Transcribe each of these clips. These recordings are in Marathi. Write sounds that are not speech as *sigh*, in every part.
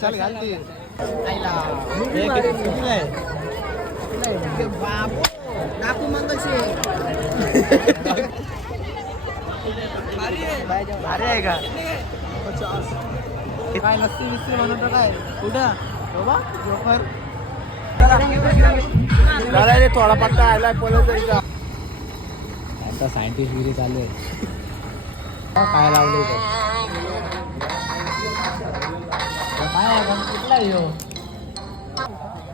खुशाल घालते हे किती कितीला आहे नाकू मंगलशी अरे आहे का काय लस्सी बिस्सी म्हणून काय कुठं बाबा रे थोडा पट्टा आलाय पळत जायचा आता सायंटिस्ट गिरी चालू आहे काय लावले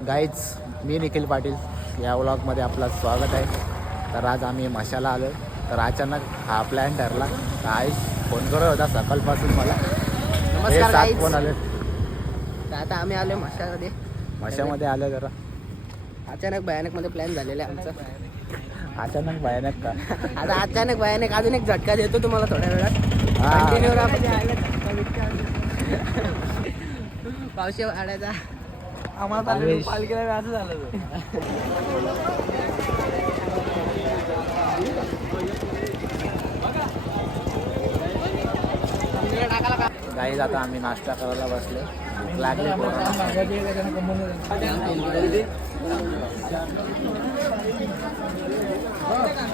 गाईज मी निखिल पाटील. या व्लॉगमध्ये आपलं स्वागत आहे. तर आज आम्ही मशाला आलो तर अचानक हा प्लॅन ठरला. तर आई फोन करत होता सकाळपासून मला. हे नमस्कार सात. फोन आले. आता आम्ही आलोय मशामध्ये. मशामध्ये आलं जरा. अचानक भयानकमध्ये प्लॅन झालेला आहे आमचा. अचानक भयानक का? *laughs* आता अचानक भयानक अजून एक झटका देतो तुम्हाला थोड्या वेळात. हा. पावशी आडायचा आम्हाला पालखीला असं झालं गाईज आता आम्ही नाश्ता करायला बसले लागली.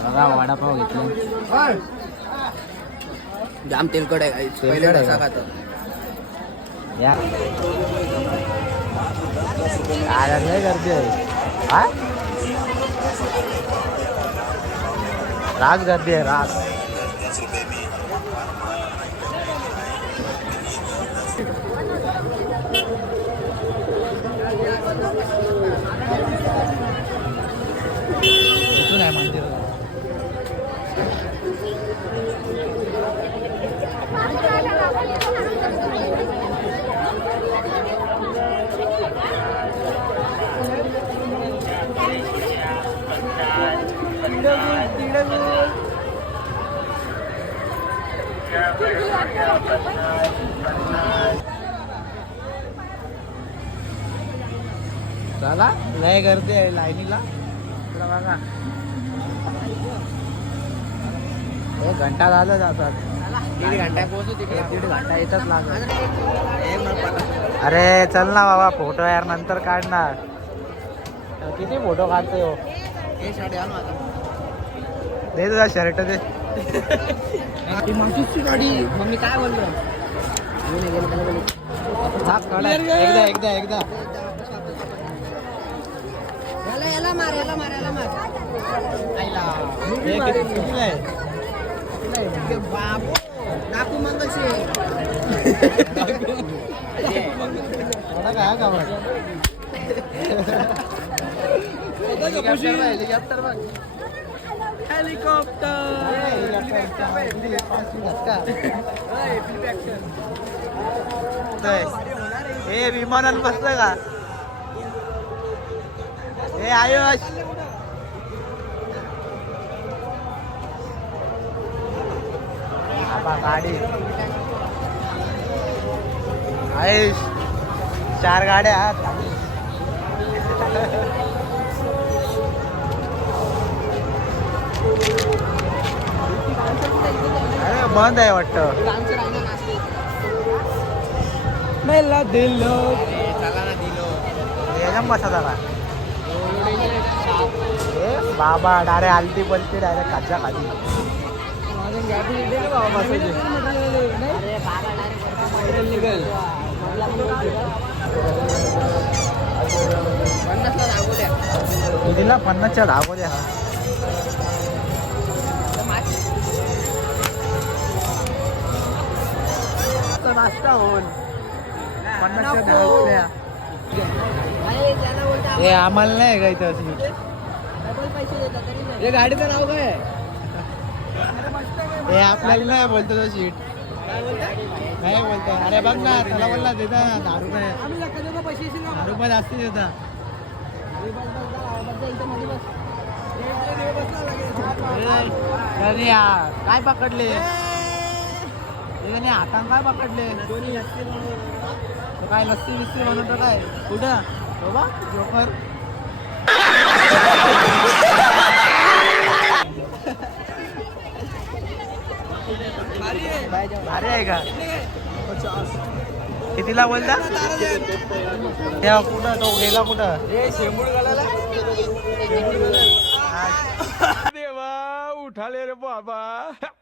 बघा वडापाव घेतले. जाम तेलकट आहे पहिले आहे डसा? खातो. या काय लय गर्दी आहे हा राज गर्दी आहे राज कुठून आहे मंदिर चला लय गर्दी आहे लाईनीला. इकडं बघा. एक घंटा झालं जातात. दीड घंटा पोहोचू तिकडे. दीड घंटा येतच लागत हे. अरे चल ना बाबा फोटो यार नंतर काढणार. किती फोटो काढतोय हो? हे दे तुझा शर्ट दे. गाडी. मग मी काय बोललो. एकदा एकदा एकदा. याला याला मार याला मार याला मार. बाबो नाकू मंगलशी काय हेलिकॉप्टर हे विमानात बसलं का? हे आयुष. गाडी. आयुष चार गाड्या बंद आहे वाटतं. मेला दिलो ना बसा बाबा डायरेक्ट आलती पलटी डायरेक्ट खाजा खाली. दिला पन्नासच्या धागो द्या बोलता हे आम्हाला नाही का इथं अशी डबल पैसे देतात तरी नाही. हे गाडीचं नाव काय? हे आपल्याला नाही बोलतो तो सीट नाही बोलतो. अरे बघ ना त्याला बोलला देता ना दहा रुपये. दहा रुपये जास्ती देता. बस बस जा, बस जा, इथं मध्ये बस. इकडे इकडे बसला लगेच. अरे यार, काय पकडले? नाही हातान काय पकडले? दोन्ही लस्सी म्हणून. तो काय लस्सी बिस्सी म्हणून काय? कुठं? बाबा जोफर भारी आहे. का? कितीला बोलता? या कुठं? तो गेला कुठं? देवा घालतं का थांब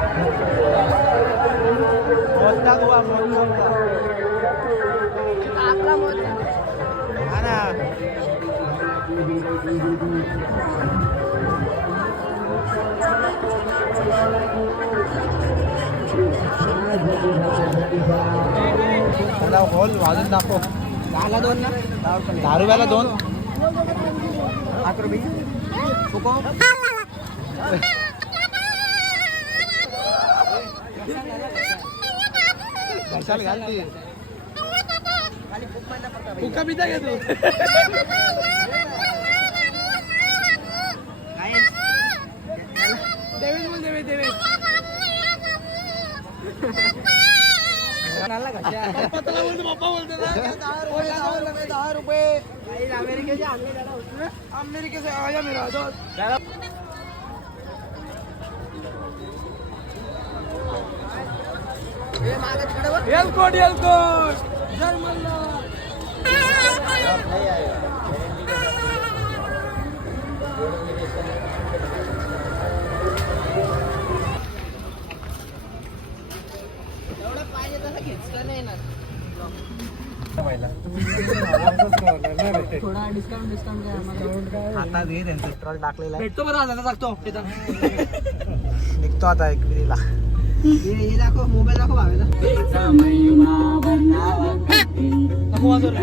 चला बोल वाजून दाखव. दहाला दोन ना? दहा रुपयाला दोन अकरा रुपये कोको कशाला घालते फुका पिता घे *laughs* तू देवेश बोल देवे देवे पप्पा बोलतो ना दहा रुपये अमेरिकेचे अमेरिकेचे आया मेरा दोस्त एलकोट एलकोट जर्मनला. थोडा डिस्काउंट डिस्काउंट काय आम्हाला आता घे त्यांचं पेट्रोल टाकलेलं आहे. भेटतो बरं हजार टाकतो *laughs* निघतो आता एकविरीला हे दाखव मोबाईल दाखव भावेला. नको वाजवलं.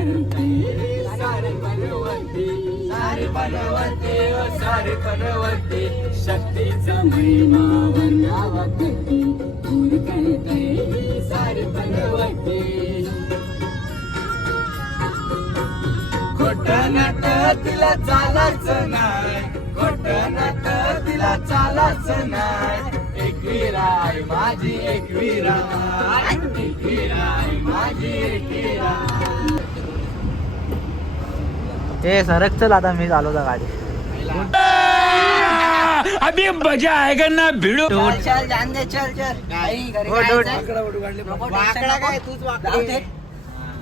तिला चालायचं नाही. खोट तिला चालायचं नाही. एकविराय माझी एकविराय एकविराय माझी एकविराय ए सरक चल आता मी चालवता गाडी. अभी मजा आएगा ना भिड़ो. चल चल जान दे चल चल. काही.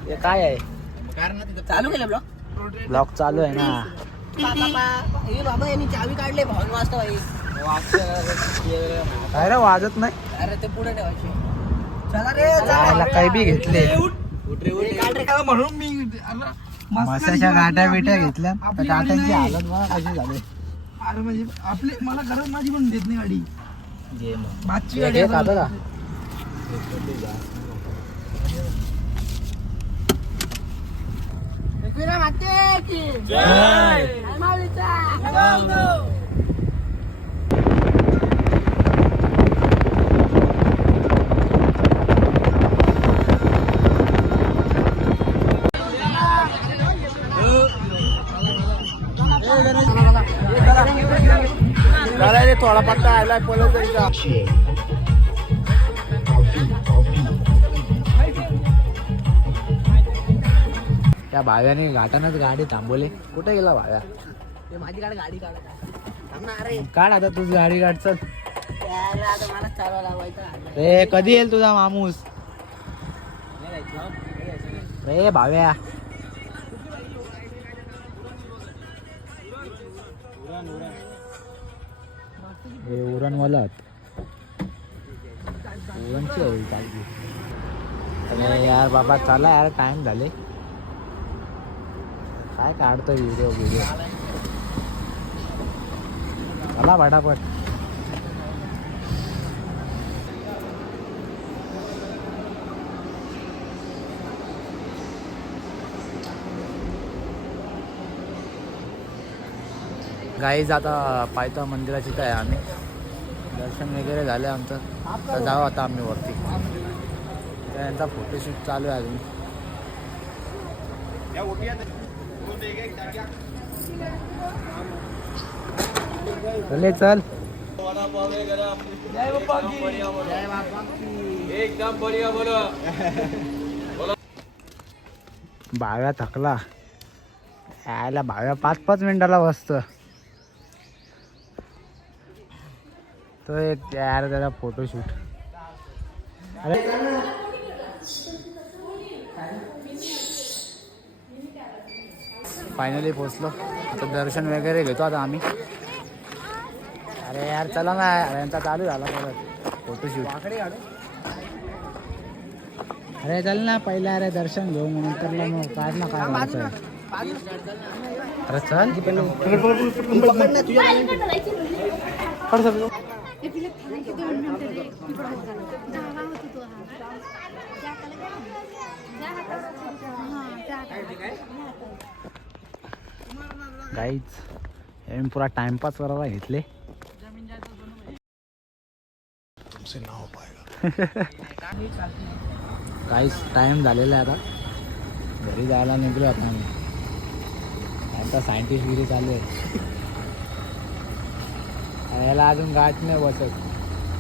हे. काय आहे? चालू केलं ब्लॉक ब्लॉक चालू आहे ना. बाबा यांनी चावी काढले भावन वाजता भाई काय रे वाजत नाही. अरे ते पुढे ठेवायचे चला रे याला काही बी घेतले. म्हणून मी मसाच्या गाट्या बिट्या घेतल्या. गाट्यांची गाडी हालत बघा कशी झाली. अरे म्हणजे आपले मला घरात माझी पण देत नाही गाडी. बादची गाडी घे आता. खातं का? एकविरा माते की जय माऊलीचा. चला रे थोडा पट्टा त्या भाव्याने घाटानच गाडी थांबवली. कुठे गेला भाव्या? माझी गाडी गाडी अरे. काढ आता तुझी गाडी काढ चल. रे कधी येईल तुझा मामूस? रे भाव्या. हे उरणवालात. उरणची आहे चालली. अरे यार बाबा चला यार टाइम झाले. काय काढतो व्हिडिओ व्हिडिओ चला फटाफट. गाईज आता पायथा मंदिराची काय आम्ही. दर्शन वगैरे झालं आमचं. तर जाऊ आता आम्ही वरती. त्यांचा फोटोशूट चालू आहे अजून. चले चल. भाव्या थकला. यायला भाव्या पाच पाच मिनिटाला बसतो. तो एक यार त्याला फोटोशूट अरे फायनली पोचलो आता दर्शन वगैरे घेतो आता आम्ही. अरे यार चला ना. अरे यांचा चालू झाला परत. फोटोशूट अरे चल ना पहिला अरे दर्शन घेऊ मग नंतरला मग काढ ना काय. अरे चल. हे मी पुरा टाइमपास करायला घेतले. *laughs* काहीच टाइम झालेला आहे आता. घरी जायला निघलो आता आम्ही. आता सायंटिस्ट गिरी चालू आहे. याला अजून गाठ नाही बसत.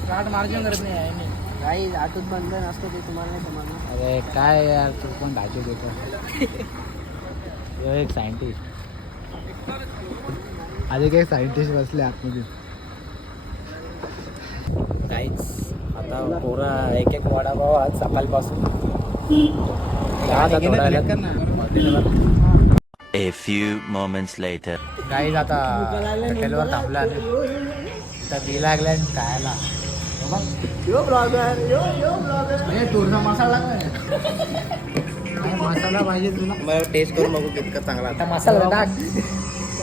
गाठ मार्जिन करत नाही आहे मी काही आटूत बंधन असतं ते तुम्हाला नाही समजणार अरे काय यार तू पण ढाचे देतो. *laughs* एक सायंटिस्ट आधी काही सायंटिस्ट बसले आतमध्ये. काहीच आता पोरा एक एक वडापाव आज सकाळपासून. A few moments later. काही आता हॉटेलवर थांबला तर बी लागल्या खायला. टूरचा मसाला मसाला पाहिजे तुला. टेस्ट करून बघू कितका चांगला. आता मसाला टाक.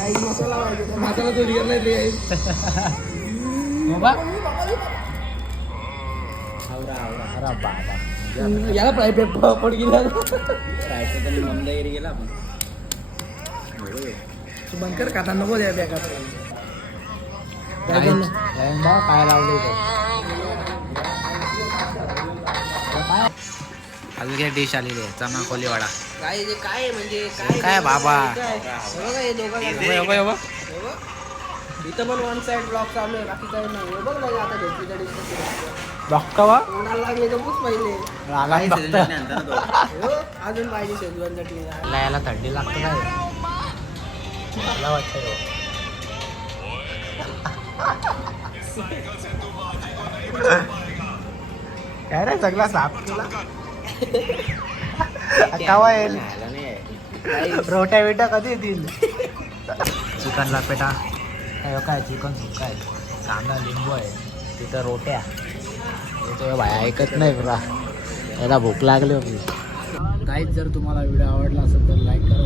मसाला तो रिअल नाही बाबा. आवरा आवरा अरे बाबा. याला प्राय पड गेला मंदगिरी गेला आपण. बंकर खाता नको द्या बॅगा काय लावले अजून काय डिश आलेली आहे चना कोलीवाडा काय जे काय म्हणजे काय काय बाबा? काय? बघा हे दोघं जण. बघ. इथं पण वन साइड ब्लॉक चालू आहे बाकी काही नाही. बघ ना आता झोपडीच्या डिस्कशन बघता वा? तोंडाला लागले तर पूछ पहिले. रागाने *laughs* हो, अजून पाहिजे शेजवान चटणी याला याला थंडी लागते काय? मला वाटतं हो. *laughs* काय रे सगळा साफ तुला *laughs* येईल? *laughs* रोट्या बिट्या कधी येतील? चिकनला पेटा. काय काय चिकन? सुक्का आहे कांदा लिंबू आहे. तिथं रोट्या. तो ऐकत नाही पुरा याला भूक लागली होती. काहीच जर तुम्हाला व्हिडिओ आवडला असेल तर लाईक करा